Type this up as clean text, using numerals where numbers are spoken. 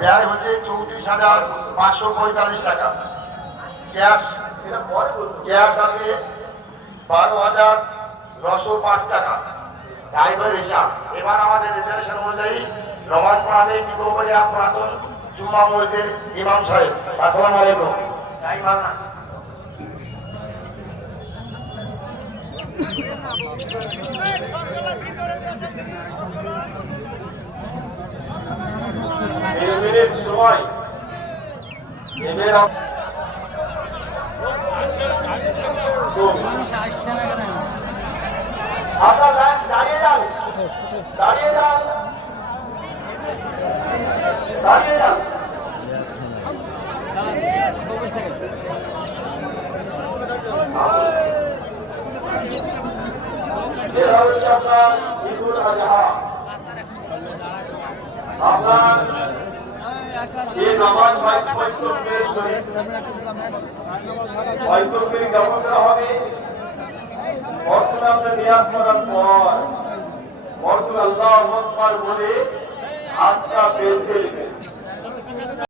ব্যয় হচ্ছে 34,545 টাকা। ক্যাশ ক্যাশ আছে 12,905 টাকা। ড্রাইভার হিসাব। এবার আমাদের রিজার্ভেশন অনুযায়ী নমাজ পড়াবে কি কোম্পানি পুরাতন জুম্মা মসজিদের ইমাম সাহেব। আসসালামু আলাইকুম। সময় আপনার দাঁড়িয়ে যান, দাঁড়িয়ে যান, দাঁড়িয়ে যান। আপনার ঈদুল আজহা, আপনার এই নামাজ হয়তোকে কেমন করা হবে? বর্তমানে আপনার নিয়াজ করার পর বর্তমান আল্লাহু আকবার বলে হাতটা বেঁধে দিবেন।